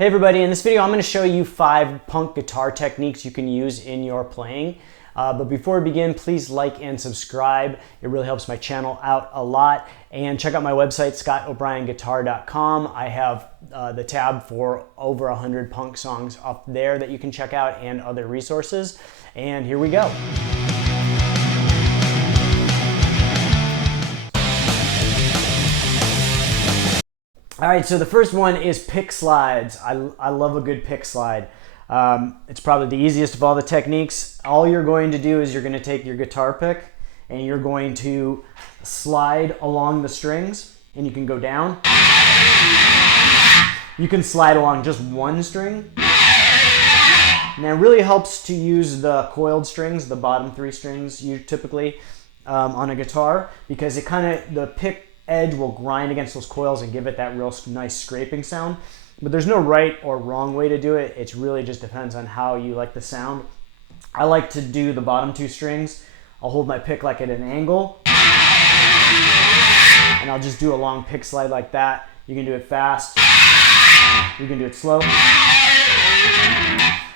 Hey everybody, in this video I'm going to show you 5 punk guitar techniques you can use in your playing. But before we begin, please like and subscribe. It really helps my channel out a lot. And check out my website, scottobryanguitar.com. I have the tab for over 100 punk songs up there that you can check out and other resources. And here we go. All right, so the first one is pick slides. I love a good pick slide. It's probably the easiest of all the techniques. All you're going to do is you're going to take your guitar pick and you're going to slide along the strings, and you can go down. You can slide along just one string. And it really helps to use the coiled strings, the bottom 3 strings you typically on a guitar, because it the pick edge will grind against those coils and give it that real nice scraping sound. But there's no right or wrong way to do it. It really just depends on how you like the sound. I like to do the bottom 2 strings. I'll hold my pick like at an angle, and I'll just do a long pick slide like that. You can do it fast. You can do it slow.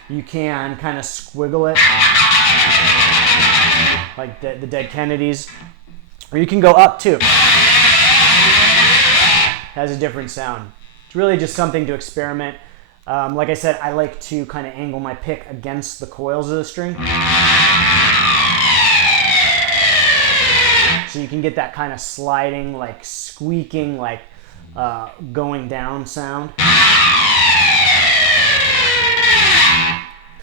You can kind of squiggle it like the Dead Kennedys, or you can go up too. Has a different sound. It's really just something to experiment. Like I said, I like to kind of angle my pick against the coils of the string, so you can get that kind of sliding, like squeaking, like going down sound.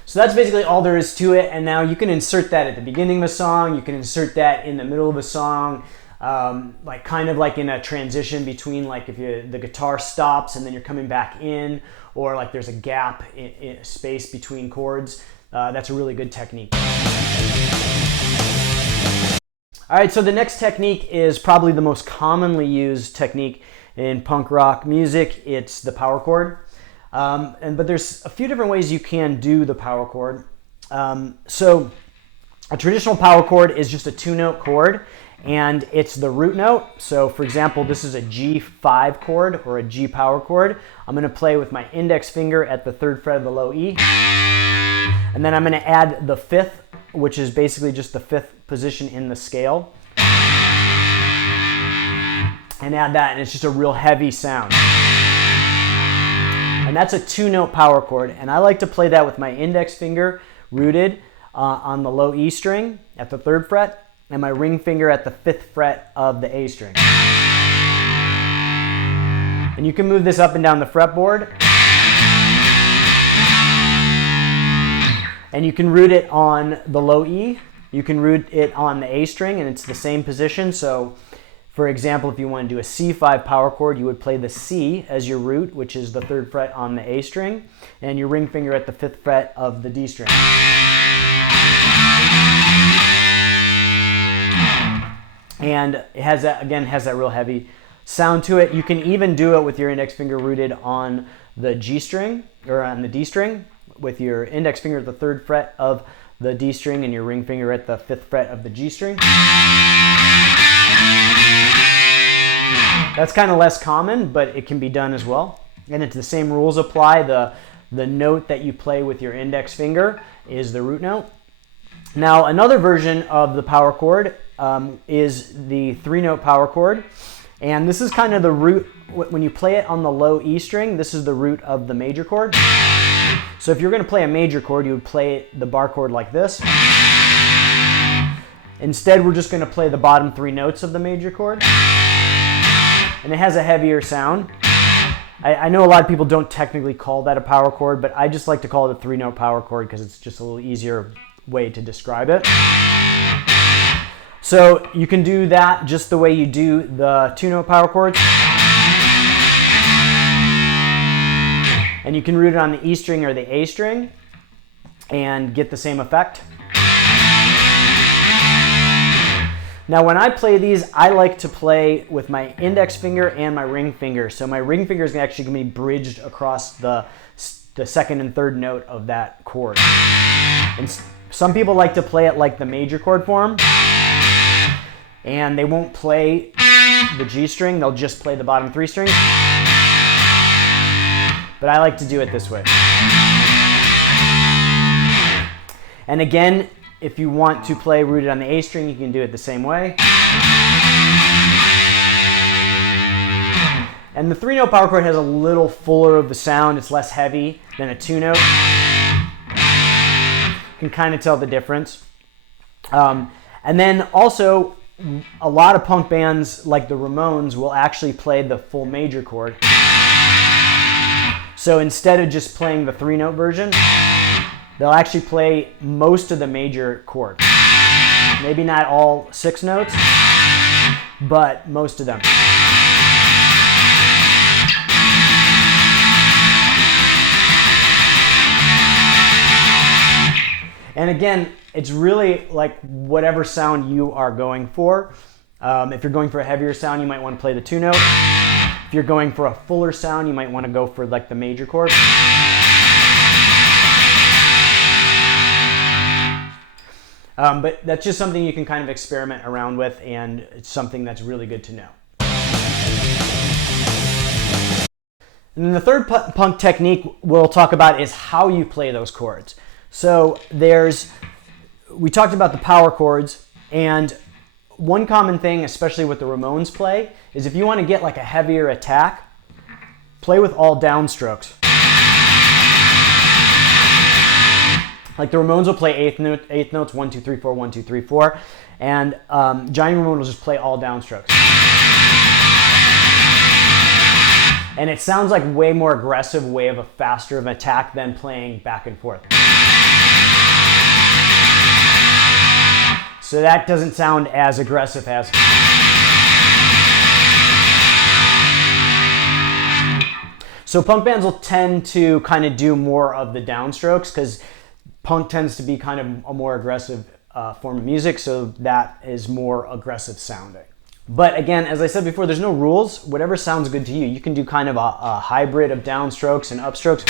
So that's basically all there is to it. And now you can insert that at the beginning of a song. You can insert that in the middle of a song. Like kind of like in a transition between, like if the guitar stops and then you're coming back in, or like there's a gap in space between chords. That's a really good technique. All right, so the next technique is probably the most commonly used technique in punk rock music. It's the power chord. But there's a few different ways you can do the power chord. So a traditional power chord is just a 2-note chord, and it's the root note. So for example, this is a G5 chord or a G power chord. I'm going to play with my index finger at the 3rd fret of the low E, and then I'm going to add the 5th, which is basically just the 5th position in the scale, and add that, and it's just a real heavy sound. And that's a 2-note power chord, and I like to play that with my index finger rooted on the low E string at the 3rd fret, and my ring finger at the 5th fret of the A string. And you can move this up and down the fretboard. And you can root it on the low E. You can root it on the A string, and it's the same position. So for example, if you want to do a C5 power chord, you would play the C as your root, which is the 3rd fret on the A string, and your ring finger at the 5th fret of the D string. And it has that, again, has that real heavy sound to it. You can even do it with your index finger rooted on the G string or on the D string, with your index finger at the 3rd fret of the D string and your ring finger at the 5th fret of the G string. That's kind of less common, but it can be done as well. And it's the same rules apply. The note that you play with your index finger is the root note. Now, another version of the power chord is the 3-note power chord. And this is kind of the root. When you play it on the low E string, this is the root of the major chord. So if you're going to play a major chord, you would play the bar chord like this. Instead, we're just going to play the bottom 3 notes of the major chord. And it has a heavier sound. I know a lot of people don't technically call that a power chord, but I just like to call it a 3-note power chord because it's just a little easier way to describe it. So you can do that just the way you do the 2-note power chords. And you can root it on the E string or the A string and get the same effect. Now when I play these, I like to play with my index finger and my ring finger. So my ring finger is actually going to be bridged across the 2nd and 3rd note of that chord. And some people like to play it like the major chord form, and they won't play the G string, they'll just play the bottom 3 strings. but I like to do it this way. And again, if you want to play rooted on the A string, you can do it the same way. And the 3-note power chord has a little fuller of the sound. It's less heavy than a 2-note. You can kind of tell the difference. And then also, a lot of punk bands like the Ramones will actually play the full major chord. So instead of just playing the 3-note version, they'll actually play most of the major chord. Maybe not all 6 notes, but most of them. And again, it's really like whatever sound you are going for. If you're going for a heavier sound, you might want to play the 2-note. If you're going for a fuller sound, you might want to go for like the major chord. But that's just something you can kind of experiment around with, and it's something that's really good to know. And then the third punk technique we'll talk about is how you play those chords. So we talked about the power chords, and one common thing, especially with the Ramones play, is if you want to get like a heavier attack, play with all downstrokes. Like the Ramones will play eighth notes, 1, 2, 3, 4, 1, 2, 3, 4, and Johnny Ramone will just play all downstrokes. And it sounds like way more aggressive, way of a faster of an attack than playing back and forth. So that doesn't sound as aggressive as. So punk bands will tend to kind of do more of the downstrokes because punk tends to be kind of a more aggressive form of music, so that is more aggressive sounding. But again, as I said before, there's no rules. Whatever sounds good to you. You can do kind of a hybrid of downstrokes and upstrokes.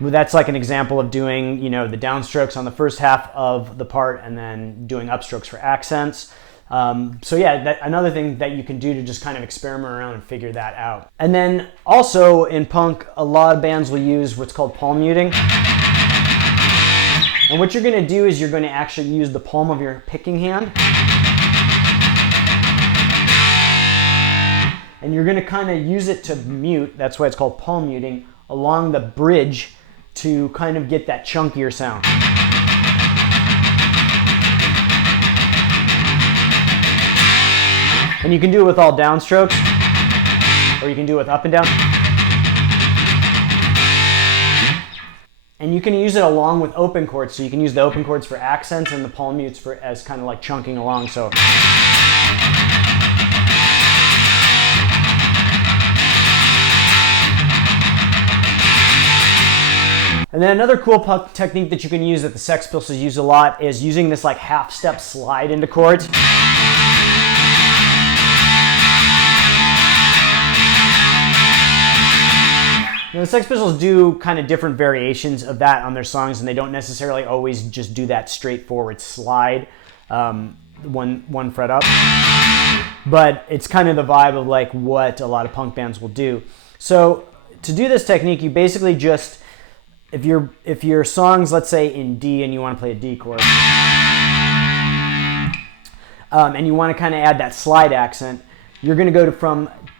That's like an example of doing, the downstrokes on the first half of the part and then doing upstrokes for accents. So yeah, another thing that you can do to just kind of experiment around and figure that out. And then also in punk, a lot of bands will use what's called palm muting. And what you're going to do is you're going to actually use the palm of your picking hand. And you're going to kind of use it to mute, that's why it's called palm muting, along the bridge to kind of get that chunkier sound. And you can do it with all downstrokes, or you can do it with up and down. And you can use it along with open chords, so you can use the open chords for accents and the palm mutes as kind of like chunking along. So. And then another cool punk technique that you can use that the Sex Pistols use a lot is using this like half-step slide into chords. Now, the Sex Pistols do kind of different variations of that on their songs, and they don't necessarily always just do that straightforward slide, one fret up. But it's kind of the vibe of like what a lot of punk bands will do. So to do this technique, you basically just, if your song's, let's say, in D and you want to play a D chord, and you want to kind of add that slide accent, you're going to go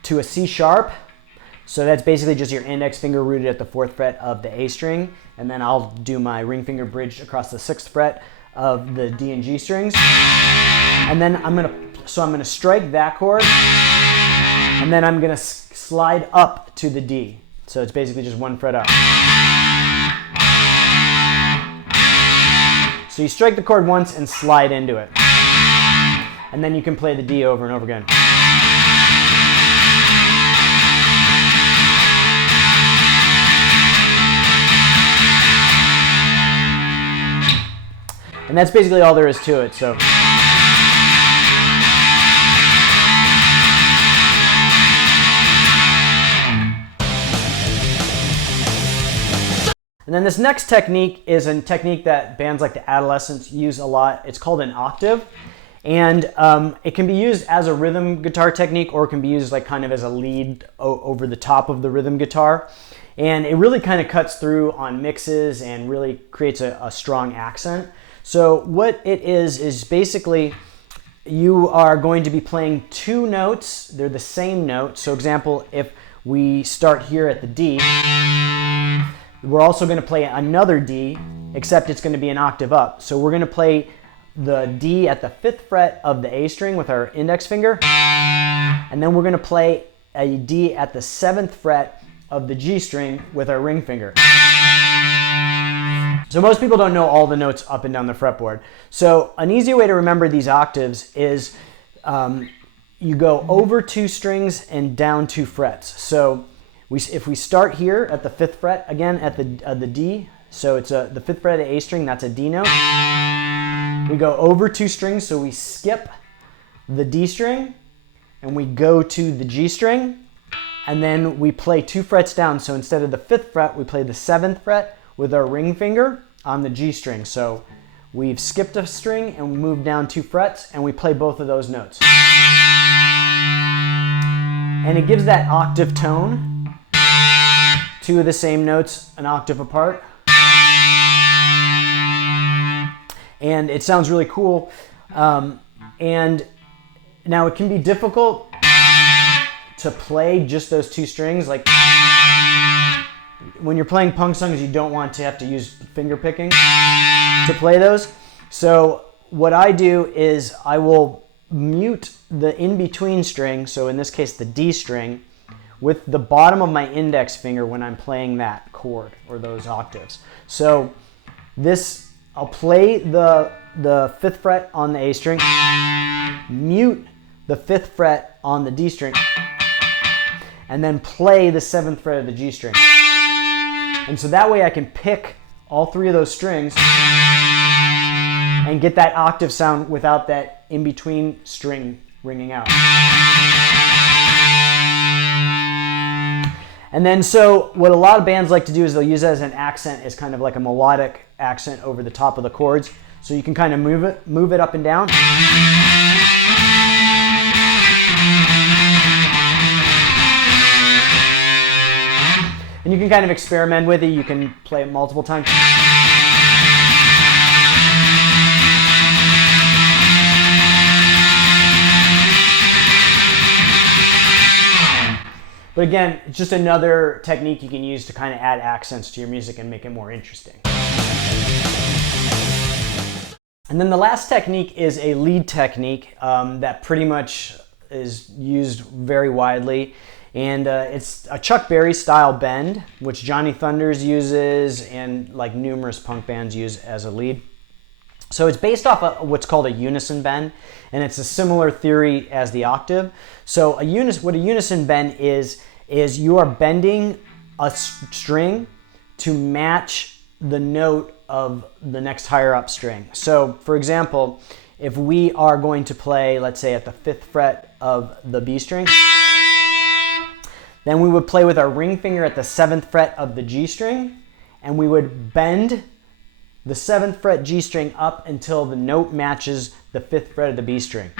to a C sharp. So that's basically just your index finger rooted at the 4th fret of the A string, and then I'll do my ring finger bridged across the 6th fret of the D and G strings. And then I'm gonna strike that chord, and then I'm gonna slide up to the D. So it's basically just 1 fret up. So you strike the chord once and slide into it. And then you can play the D over and over again. And that's basically all there is to it. So. And then this next technique is a technique that bands like the Adolescents use a lot. It's called an octave. And it can be used as a rhythm guitar technique, or it can be used like kind of as a lead over the top of the rhythm guitar. And it really kind of cuts through on mixes and really creates a strong accent. So what it is basically you are going to be playing two notes. They're the same note. So example, if we start here at the D, we're also going to play another D, except it's going to be an octave up. So we're going to play the D at the 5th fret of the A string with our index finger, and then we're going to play a D at the 7th fret of the G string with our ring finger. So most people don't know all the notes up and down the fretboard. So an easy way to remember these octaves is you go over 2 strings and down 2 frets. So if we start here at the 5th fret, again at the D, so it's the 5th fret of the A string, that's a D note. We go over 2 strings, so we skip the D string and we go to the G string, and then we play 2 frets down. So instead of the 5th fret, we play the 7th fret with our ring finger on the G string. So we've skipped a string and we move down 2 frets and we play both of those notes. And it gives that octave tone, 2 of the same notes an octave apart. And it sounds really cool. And now it can be difficult to play just those 2 strings. Like when you're playing punk songs, you don't want to have to use finger picking to play those. So what I do is I will mute the in-between string, so in this case the D string, with the bottom of my index finger when I'm playing that chord or those octaves. So this, I'll play the 5th fret on the A string, mute the 5th fret on the D string, and then play the 7th fret of the G string. And so that way I can pick all 3 of those strings and get that octave sound without that in-between string ringing out. And then so what a lot of bands like to do is they'll use it as an accent, as kind of like a melodic accent over the top of the chords. So you can kind of move it up and down. And you can kind of experiment with it. You can play it multiple times. But again, it's just another technique you can use to kind of add accents to your music and make it more interesting. And then the last technique is a lead technique that pretty much is used very widely. And it's a Chuck Berry style bend, which Johnny Thunders uses and like numerous punk bands use as a lead. So it's based off of what's called a unison bend, and it's a similar theory as the octave. So what a unison bend is you are bending a string to match the note of the next higher up string. So for example, if we are going to play, let's say at the 5th fret of the B string, then we would play with our ring finger at the 7th fret of the G string, and we would bend the 7th fret G string up until the note matches the 5th fret of the B string.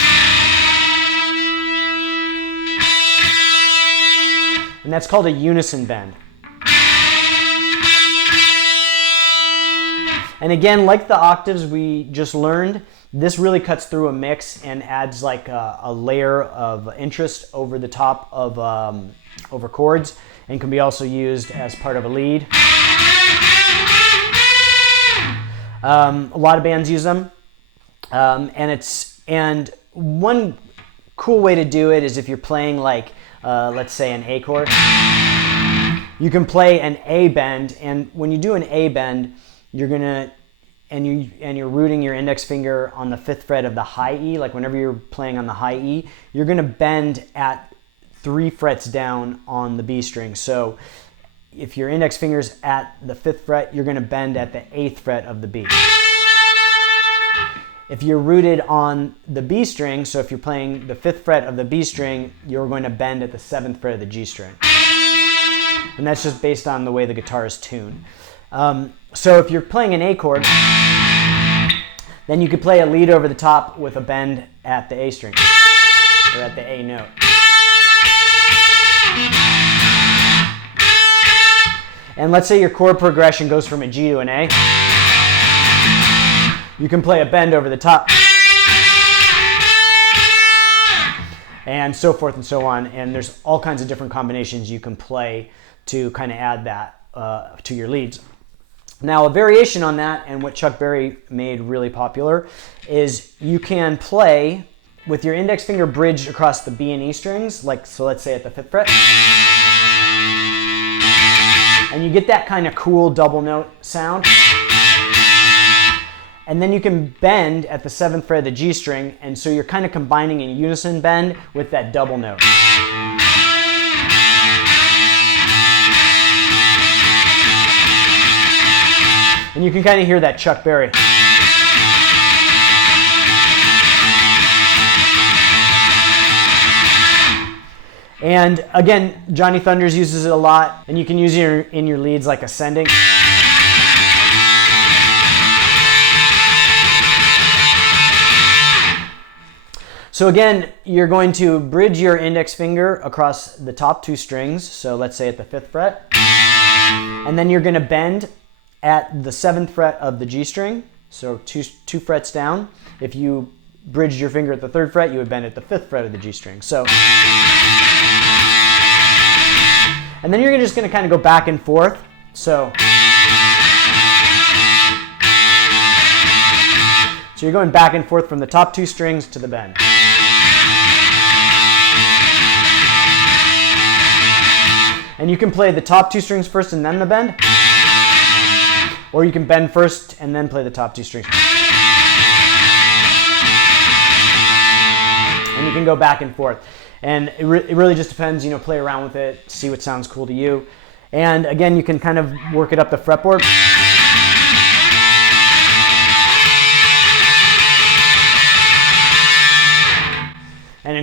And that's called a unison bend. And again, like the octaves we just learned, this really cuts through a mix and adds like a layer of interest over the top of over chords, and can be also used as part of a lead. A lot of bands use them, and one cool way to do it is if you're playing like let's say an A chord, you can play an A bend, and when you do an A bend, you're rooting your index finger on the 5th fret of the high E. Like whenever you're playing on the high E, you're gonna bend at 3 frets down on the B string. So if your index finger's at the 5th fret, you're gonna bend at the 8th fret of the B. If you're rooted on the B string, so if you're playing the 5th fret of the B string, you're going to bend at the 7th fret of the G string. And that's just based on the way the guitar is tuned. So if you're playing an A chord, Then you could play a lead over the top with a bend at the A string, or at the A note. And let's say your chord progression goes from a G to an A. You can play a bend over the top, and so forth and so on. And there's all kinds of different combinations you can play to kind of add that to your leads. Now, a variation on that, and what Chuck Berry made really popular, is you can play with your index finger bridged across the B and E strings, like, so let's say at the 5th fret. And you get that kind of cool double note sound. And then you can bend at the 7th fret of the G string, and so you're kind of combining a unison bend with that double note. And you can kind of hear that Chuck Berry. And again, Johnny Thunders uses it a lot, and you can use it in your leads like ascending. So again, you're going to bridge your index finger across the top 2 strings, so let's say at the 5th fret, and then you're going to bend at the 7th fret of the G string, so two frets down. If you bridged your finger at the 3rd fret, you would bend at the 5th fret of the G string. So, and then you're just going to kind of go back and forth. So you're going back and forth from the top 2 strings to the bend. And you can play the top 2 strings first and then the bend. Or you can bend first and then play the top 2 strings. And you can go back and forth. And it really just depends, play around with it, see what sounds cool to you. And again, you can kind of work it up the fretboard. And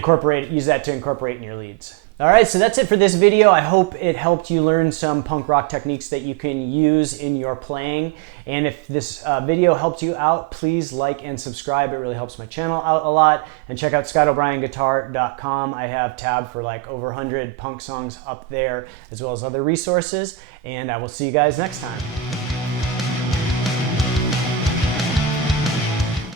use that to incorporate in your leads. All right, so that's it for this video. I hope it helped you learn some punk rock techniques that you can use in your playing. And if this video helped you out, please like and subscribe. It really helps my channel out a lot. And check out ScottO'BrienGuitar.com. I have tab for like over 100 punk songs up there, as well as other resources. And I will see you guys next time.